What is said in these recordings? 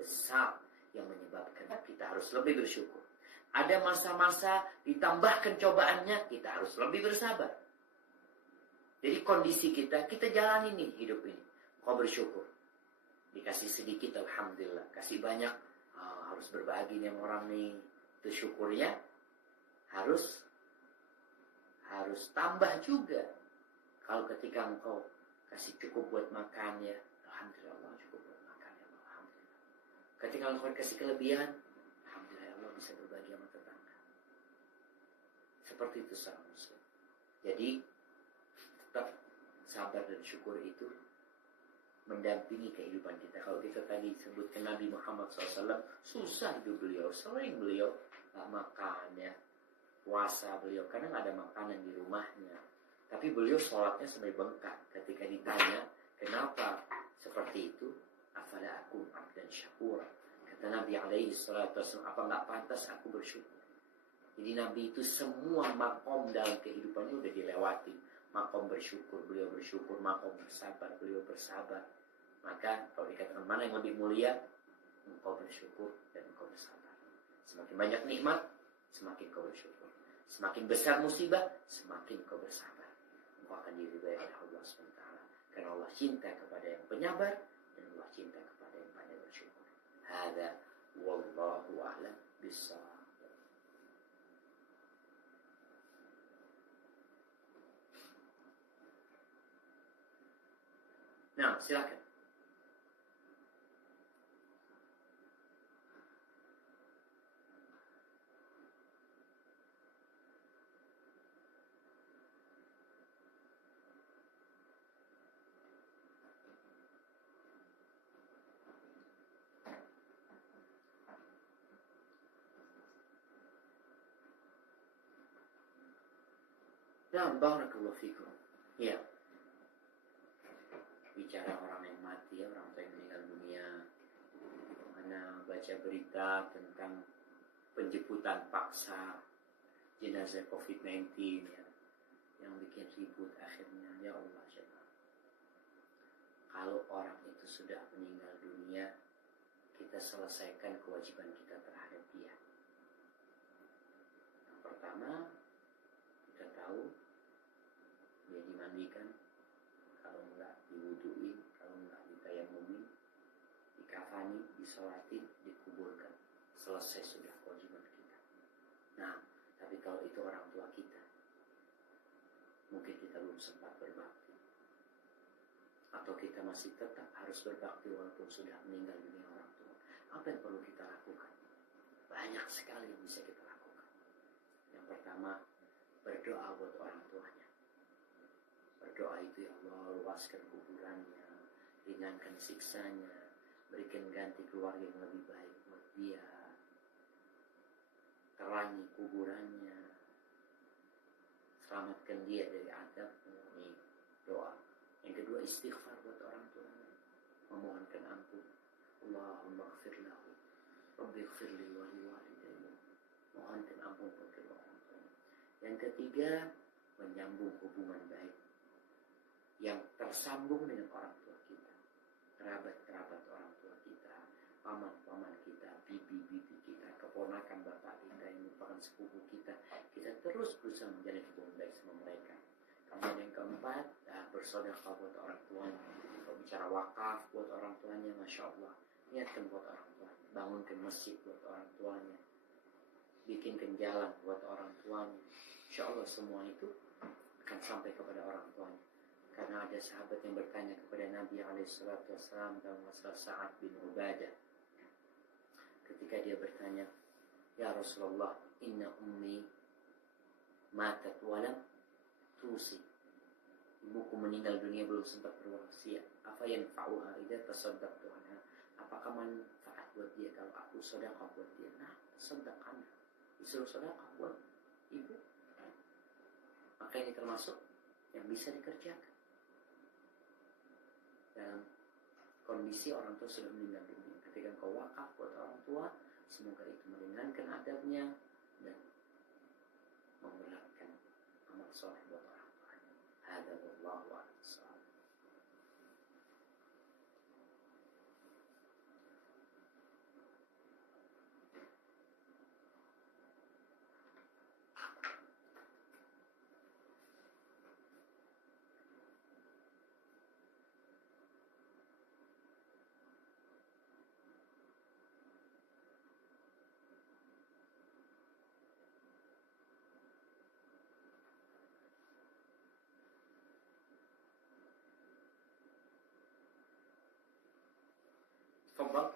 besar yang menyebabkan kita harus lebih bersyukur. Ada masa-masa ditambahkan cobaannya, kita harus lebih bersabar. Jadi kondisi kita jalani nih hidup ini. Kau bersyukur. Dikasih sedikit, alhamdulillah. Kasih banyak, harus berbagi nih sama orang nih. Itu syukurnya harus tambah juga. Kalau ketika engkau kasih cukup buat makan ya, alhamdulillah Allah cukup buat makan ya Allah, alhamdulillah. Ketika engkau kasih kelebihan, alhamdulillah Allah bisa berbagi sama tetangga. Seperti itu seorang muslim. Jadi tetap sabar dan syukur itu mendampingi kehidupan kita. Kalau kita tadi sebutkan Nabi Muhammad SAW, susah hidup beliau, sering beliau gak makan ya, puasa beliau, karena gak ada makanan di rumahnya. Tapi beliau sholatnya sampai bengkak. Ketika ditanya, kenapa seperti itu? Afala aku abdan syakura. Kata Nabi SAW, apa gak pantas aku bersyukur? Jadi Nabi itu semua makom dalam kehidupannya udah dilewati. Makom bersyukur, beliau bersyukur. Makom bersabar, beliau bersabar. Maka kalau dikatakan mana yang lebih mulia, engkau bersyukur dan engkau bersabar. Semakin banyak nikmat, semakin kau bersyukur. Semakin besar musibah, semakin kau bersabar. Engkau akan diridhai oleh Allah SWT. Karena Allah cinta kepada yang penyabar dan Allah cinta kepada yang pandai bersyukur. Hada wallahu a'lam bissawab. Nah, silakan. Nah, barakallahu fikum. Ya. Bicara orang yang mati, orang yang meninggal dunia. Mana baca berita tentang penjemputan paksa jenazah COVID-19 ya, yang bikin ribut akhirnya. Ya Allah, jemaah. Kalau orang itu sudah meninggal dunia, kita selesaikan kewajiban kita terhadap dia. Yang pertama, kita tahu dia dimandikan, kalau enggak diwuduin, kalau enggak ditayamumin, dikafani, disolatin, dikuburkan. Selesai sudah kewajiban kita. Nah, tapi kalau itu orang tua kita, mungkin kita belum sempat berbakti, atau kita masih tetap harus berbakti walaupun sudah meninggal dunia orang tua. Apa yang perlu kita lakukan? Banyak sekali yang bisa kita lakukan. Yang pertama, berdoa buat orang tuanya. Berdoa itu, ya Allah, luaskan kuburannya, ringankan siksanya, berikan ganti keluarga yang lebih baik buat dia, terangi kuburannya, selamatkan dia dari azab. Ini doa. Yang kedua, istighfar buat orang tuanya, memohonkan ampun. Allahumma ighfir lahu, Rabbi ighfir li wa liwalidayya. Mohonkan ampun buat kedua orang tuanya. Yang ketiga, menyambung hubungan baik yang tersambung dengan orang tua kita, kerabat-kerabat orang tua kita, paman-paman kita, bibi-bibi kita, keponakan bapak kita yang merupakan sepupu kita. Kita terus berusaha menjalin hubungan baik sama mereka. Kemudian yang keempat, bersedekah buat orang tuanya. Kalau bicara wakaf buat orang tuanya, Masya Allah, niatkan buat orang tuanya, bangunkan masjid buat orang tuanya, bikinkan jalan buat orang tuanya. Insya Allah semua itu akan sampai kepada orang tuanya. Karena ada sahabat yang bertanya kepada Nabi SAW dalam masalah Sa'ad bin Ubadah. Ketika dia bertanya, Ya Rasulullah, inna ummi matat walam tusi. Ibuku meninggal dunia belum sempat berwasiat. Apa yang fa'uha idza tasaddaqtu anha? Apakah manfaat buat dia kalau aku sedekah buat dia? Nah, sedekah. Disuruh sedekah buat ibu. Maka ini termasuk yang bisa dikerjakan dalam kondisi orang tua sudah meninggal dunia. Ketika kau wakaf buat orang tua, semoga itu meringankan adabnya dan memberatkan amal soleh buat orang tuanya. Hada wallahu a'lam. Tafadhal.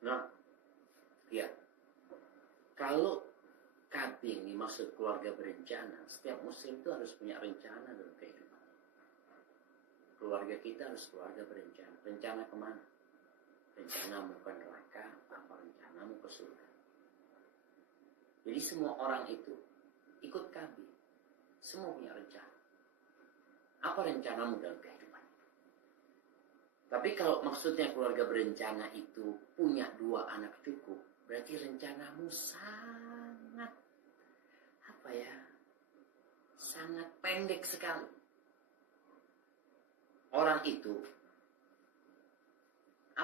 Nah, ya. Kalau KB yang dimaksud keluarga berencana, setiap muslim itu harus punya rencana dalam kehidupan. Keluarga kita harus keluarga berencana. Rencana kemana? Rencana mau ke neraka, apa rencana mau ke surga. Jadi semua orang itu ikut KB. Semua punya rencana. Apa rencanamu dalam kehidupan? Tapi kalau maksudnya keluarga berencana itu punya 2 anak cukup, berarti rencanamu sangat sangat pendek sekali. Orang itu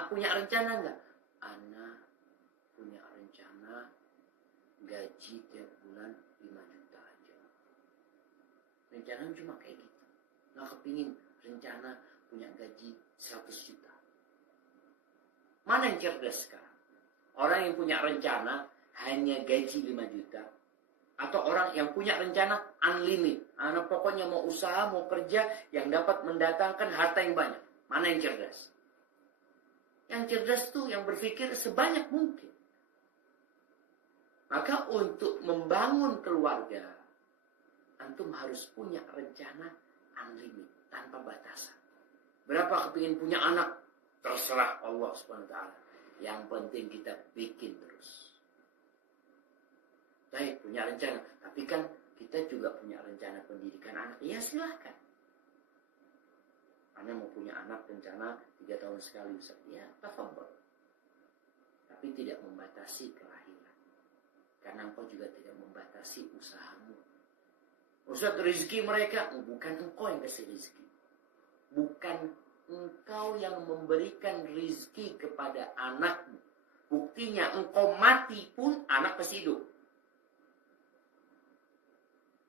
punya rencana enggak? Anak punya rencana gaji tiap bulan 5 juta aja. Rencana cuma kayak gitu. Nggak kepingin rencana punya gaji 100 juta. Mana yang cerdas sekarang? Orang yang punya rencana hanya gaji 5 juta. Atau orang yang punya rencana unlimited. Anak pokoknya mau usaha, mau kerja yang dapat mendatangkan harta yang banyak. Mana yang cerdas? Yang cerdas tuh yang berpikir sebanyak mungkin. Maka untuk membangun keluarga, antum harus punya rencana unlimited, tanpa batasan. Berapa kepingin punya anak? Terserah Allah SWT. Yang penting kita bikin terus. Baik, punya rencana. Tapi kan kita juga punya rencana pendidikan anak. Ya silahkan. Anda mau punya anak rencana 3 tahun sekali, Ustaz. Ya, tafadhol. Tapi tidak membatasi kelahiran. Karena engkau juga tidak membatasi usahamu. Ustaz, rezeki mereka, bukan engkau yang kasih rezeki. Bukan engkau yang memberikan rezeki kepada anakmu. Buktinya engkau mati pun anak pasti hidup.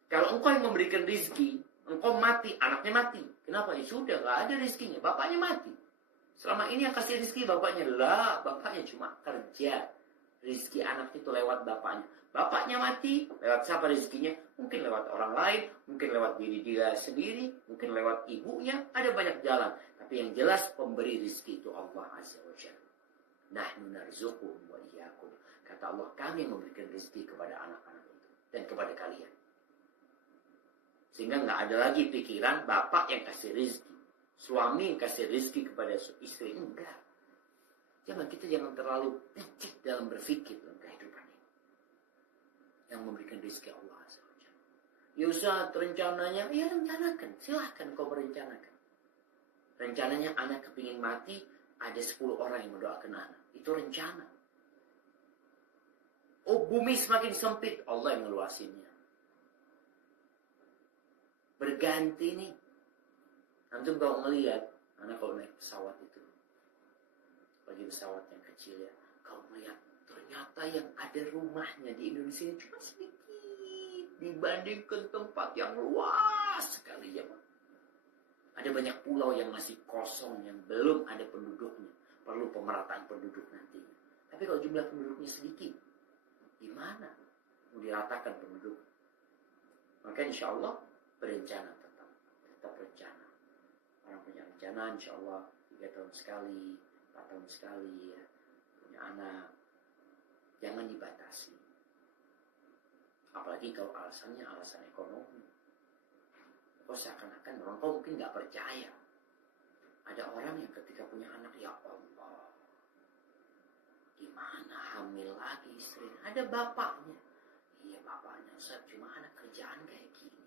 Kalau engkau yang memberikan rezeki, engkau mati, anaknya mati. Kenapa? Ya sudah, gak ada rezekinya. Bapaknya mati. Selama ini yang kasih rezeki bapaknya. Lah, bapaknya cuma kerja. Rezeki anak itu lewat bapaknya. Bapaknya mati, lewat siapa rezekinya? Mungkin lewat orang lain, mungkin lewat diri dia sendiri, mungkin lewat ibunya. Ada banyak jalan. Tapi yang jelas pemberi rezeki itu Allah Azza wa Jalla. Nahnu narzuquhum wa iyyakum. Kata Allah, kami memberikan rezeki kepada anak-anak itu dan kepada kalian. Sehingga nggak ada lagi pikiran bapak yang kasih rezeki, suami yang kasih rezeki kepada istri. Enggak. Kita jangan terlalu picik dalam berpikir dalam kehidupan ini. Yang memberikan rezeki Allah Azza wa Jalla. Ya Ustaz, rencananya, ya rencanakan. Silahkan kau merencanakan. Rencananya anak kepingin mati, ada 10 orang yang mendoakan anak. Itu rencana. Oh, bumi semakin sempit, Allah yang meluasinya. Berganti nih. Antum kalau melihat, anak kalau naik pesawat itu, bagi pesawat yang kecil ya, kalau melihat ternyata yang ada rumahnya di Indonesia ini cuma sedikit dibandingkan tempat yang luas sekali ya Pak. Ada banyak pulau yang masih kosong, yang belum ada penduduknya, perlu pemerataan penduduk nantinya. Tapi kalau jumlah penduduknya sedikit, gimana mau diratakan penduduk? Maka insya Allah berencana tetap rencana. Orang punya rencana insya Allah 3 tahun sekali, 4 tahun sekali ya, punya anak. Jangan dibatasi. Apalagi kalau alasannya alasan ekonomi. Kok seakan-akan orang kau mungkin gak percaya. Ada orang yang ketika punya anak, ya Allah, gimana hamil lagi istri? Ada bapaknya. Iya bapaknya, Ustaz, cuma anak kerjaan kayak gini.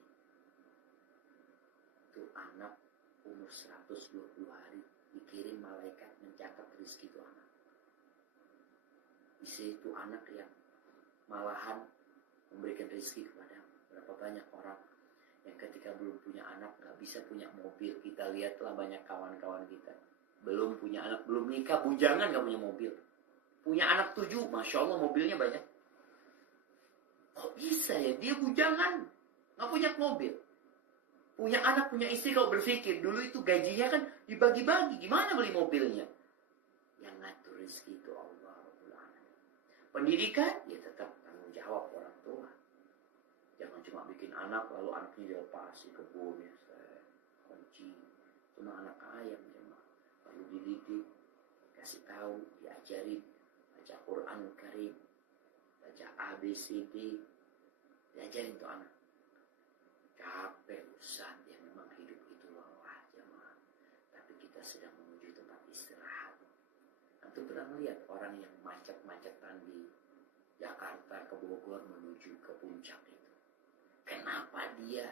Anak umur 120 hari dikirim malaikat mencatat rezeki itu anak. Bisa itu anak yang malahan memberikan rezeki kepada berapa banyak orang yang ketika belum punya anak gak bisa punya mobil. Kita lihatlah banyak kawan-kawan kita belum punya anak, belum nikah, bujangan gak punya mobil. Punya anak 7, Masya Allah mobilnya banyak. Kok bisa ya dia bujangan gak punya mobil? Punya anak, punya istri, kalau berpikir dulu itu gajinya kan dibagi-bagi, gimana beli mobilnya? Yang ngatur rezeki itu Allah Rabbul Alamin. Pendidikan, ya tetap tanggung jawab orang tua. Jangan cuma bikin anak lalu anaknya dilepas di kebun ya, kunci. Cuma anak ayam cuma perlu dididik, kasih tahu, diajarin baca Quran Karim, baca ABCD, diajarin tuh anak. Capek Ustaz, ya memang hidup itu lelah jemaah. Tapi kita sedang menuju tempat istirahat. Antum pernah melihat orang yang macet-macetan di Jakarta ke Bogor menuju ke puncak itu? Kenapa dia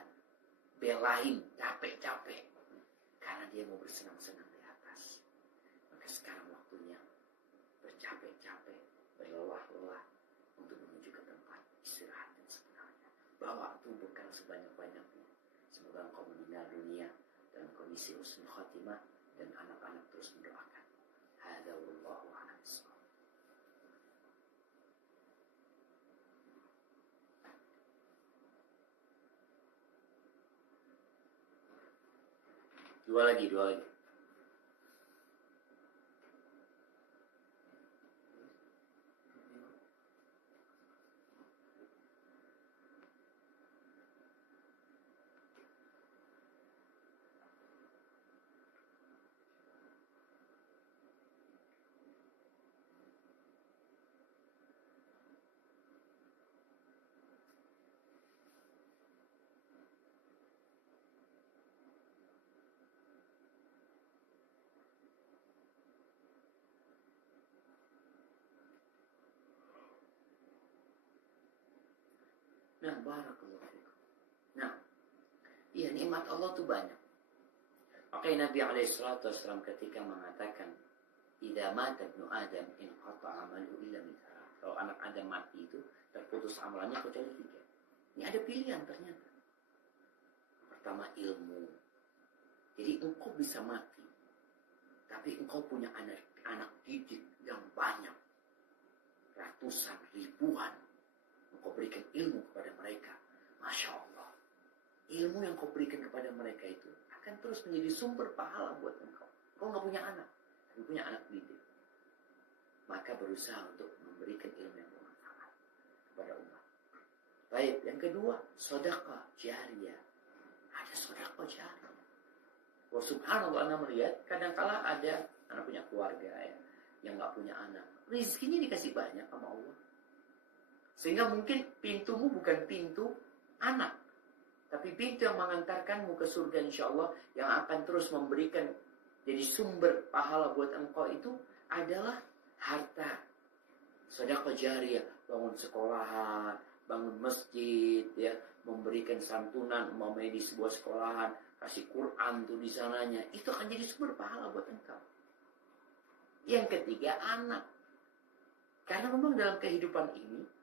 belain capek-capek? Karena dia mau bersenang-senang di atas. Maka sekarang waktunya bercapek-capek, berlelah-lelah untuk menuju ke tempat istirahat yang sebenarnya. Bawa tuh bekal sebanyak-banyaknya. Semoga engkau meninggal dunia dalam kondisi husnul khatimah dan anak-anak terus mendoakan. Hada wallahu a'lam. Dua lagi. Nah, barakallahu fikum. Nah, iya nikmat Allah tuh banyak. Oke, Nabi SAW ketika mengatakan, "Idza mata ibnu Adam inqata 'amaluhu illa min thalath." Kalau anak Adam mati itu terputus amalannya kecuali 3. Ini ada pilihan ternyata. Pertama ilmu. Jadi engkau bisa mati, tapi engkau punya anak didik yang banyak, ratusan, ribuan. Engkau berikan ilmu kepada mereka. Masya Allah. Ilmu yang kau berikan kepada mereka itu akan terus menjadi sumber pahala buat engkau. Engkau gak punya anak, tapi punya anak didik. Maka berusaha untuk memberikan ilmu yang bermanfaat kepada umat. Baik, yang kedua, sedekah jariyah. Ada sedekah jariyah. Wah, subhanallah, Anda melihat kadang-kala ada anak punya keluarga ya, yang gak punya anak. Rizkinya dikasih banyak sama Allah. Sehingga mungkin pintumu bukan pintu anak, tapi pintu yang mengantarkanmu ke surga insya Allah, yang akan terus memberikan jadi sumber pahala buat engkau itu adalah harta. Sedekah jariyah, bangun sekolahan, bangun masjid, ya, memberikan santunan, umpamanya di sebuah sekolahan, kasih Quran tuh di sananya, itu akan jadi sumber pahala buat engkau. Yang ketiga, anak. Karena memang dalam kehidupan ini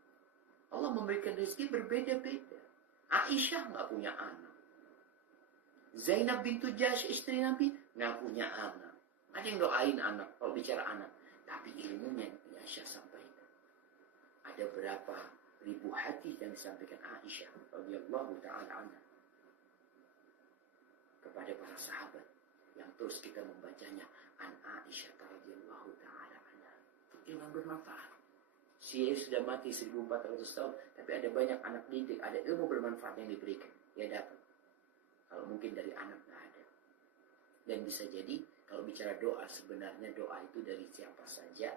Allah memberikan rezeki berbeda-beda. Aisyah nggak punya anak. Zainab bintu Jahsy istri Nabi nggak punya anak. Ada yang doain anak kalau bicara anak. Tapi ilmunya yang Aisyah sampaikan. Ada berapa ribu hadis yang disampaikan Aisyah radhiyallahu taala anha kepada para sahabat yang terus kita membacanya. An Aisyah radhiyallahu taala anha. Itu ilmu bermanfaat. Dia sudah mati 1400 tahun, tapi ada banyak anak didik, ada ilmu bermanfaat yang diberikan. Dia dapat. Kalau mungkin dari anak nggak ada. Dan bisa jadi kalau bicara doa, sebenarnya doa itu dari siapa saja.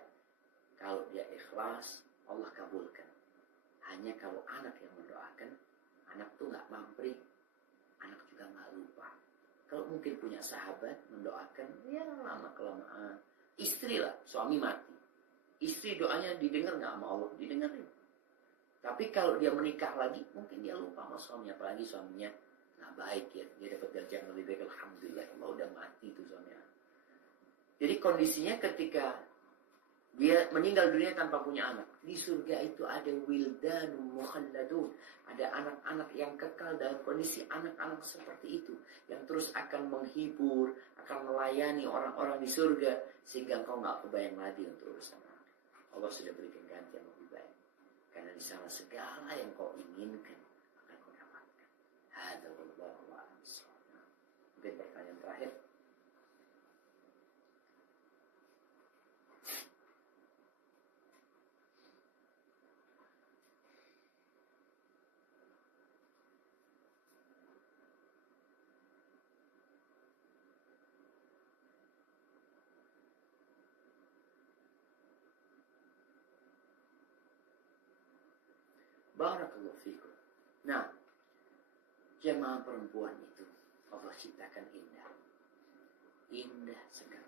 Kalau dia ikhlas, Allah kabulkan. Hanya kalau anak yang mendoakan, anak tuh nggak mampir, anak juga nggak lupa. Kalau mungkin punya sahabat mendoakan, ya lama kelamaan. Istri lah, suami mati. Istri doanya didengar nggak sama Allah? Didengarin. Tapi kalau dia menikah lagi, mungkin dia lupa sama suaminya. Apalagi suaminya nggak baik ya. Dia dapat derajat yang lebih baik. Alhamdulillah, Allah udah mati tuh suaminya. Jadi kondisinya ketika dia meninggal dunia tanpa punya anak. Di surga itu ada wildanun mukhalladun. Ada anak-anak yang kekal dalam kondisi anak-anak seperti itu. Yang terus akan menghibur, akan melayani orang-orang di surga. Sehingga engkau nggak kebayang lagi untuk urusan. Allah sudah berikan ganti yang lebih baik. Karena di sana segala yang kau inginkan akan kau dapatkan. Hada wallahu a'lam bishawab. Mungkin pertanyaan terakhir. Barakallahu fikum. Nah, jemaah perempuan itu Allah ciptakan indah. Indah sekali.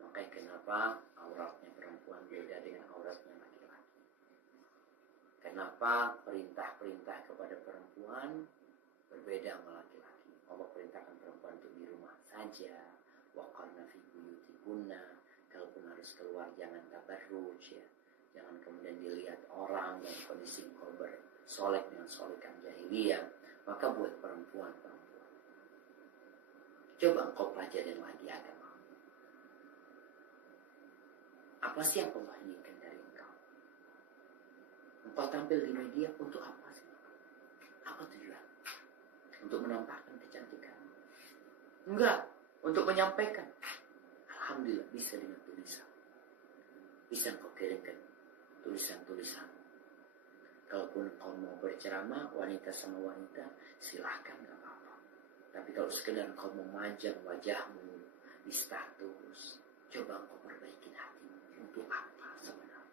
Makanya kenapa auratnya perempuan beda dengan auratnya laki-laki. Kenapa perintah-perintah kepada perempuan berbeda sama laki-laki. Allah perintahkan perempuan untuk di rumah saja. Waqarna fi buyutikunna. Kalaupun harus keluar jangan tabarruj ya. Jangan kemudian dilihat orang dan kondisi engkau bersolek dengan solekan jahiliyah. Maka buat perempuan. Coba engkau pelajarin lagi agama. Apa sih yang Allah inginkan dari engkau? Engkau tampil di media untuk apa sih? Apa tujuan? Untuk menampakkan kecantikan? Enggak. Untuk menyampaikan. Alhamdulillah bisa dengan tulisan. Bisa engkau kirimkan tulisan-tulisan. Kalaupun engkau mau berceramah wanita sama wanita, silahkan gak apa-apa. Tapi kalau sekedar engkau memajang wajahmu di status, coba engkau perbaikin hatimu. Untuk apa sebenarnya?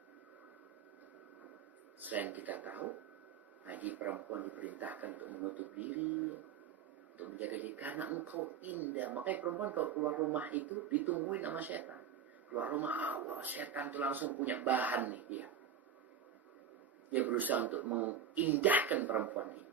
Selain kita tahu, lagi perempuan diperintahkan untuk menutup diri, untuk menjaga diri, karena engkau indah. Makanya perempuan kalau keluar rumah itu ditungguin sama setan. Keluar rumah awal, setan itu langsung punya bahan nih dia. Dia berusaha untuk mengindahkan perempuan ini.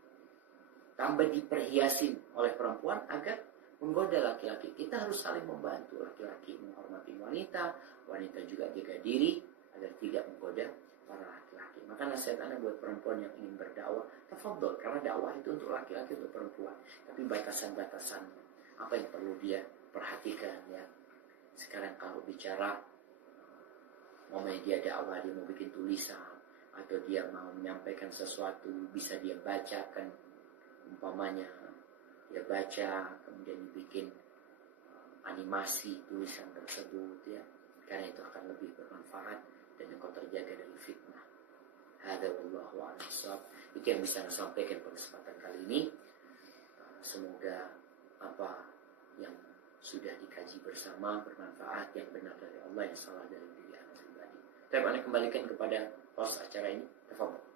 Tambah diperhiasin oleh perempuan agar menggoda laki-laki. Kita harus saling membantu. Laki-laki menghormati wanita, wanita juga jaga diri agar tidak menggoda para laki-laki. Maka nasihatnya buat perempuan yang ingin berdakwah, tafadhol, karena dakwah itu untuk laki-laki, untuk perempuan. Tapi batasan-batasan apa yang perlu dia perhatikan ya. Sekarang kalau bicara mau media dakwah, dia mau bikin tulisan atau dia mau menyampaikan sesuatu, bisa dia bacakan, umpamanya dia baca kemudian dibikin animasi tulisan tersebut ya, karena itu akan lebih bermanfaat dan engkau terjaga dari fitnah. Hadza wallahu a'lam bishawab. Itu yang bisa saya sampaikan pada kesempatan kali ini. Semoga apa yang sudah dikaji bersama bermanfaat, yang benar dari Allah, yang salah dari diri anda pribadi. Saya akan kembalikan kepada host acara ini. Tafadhol.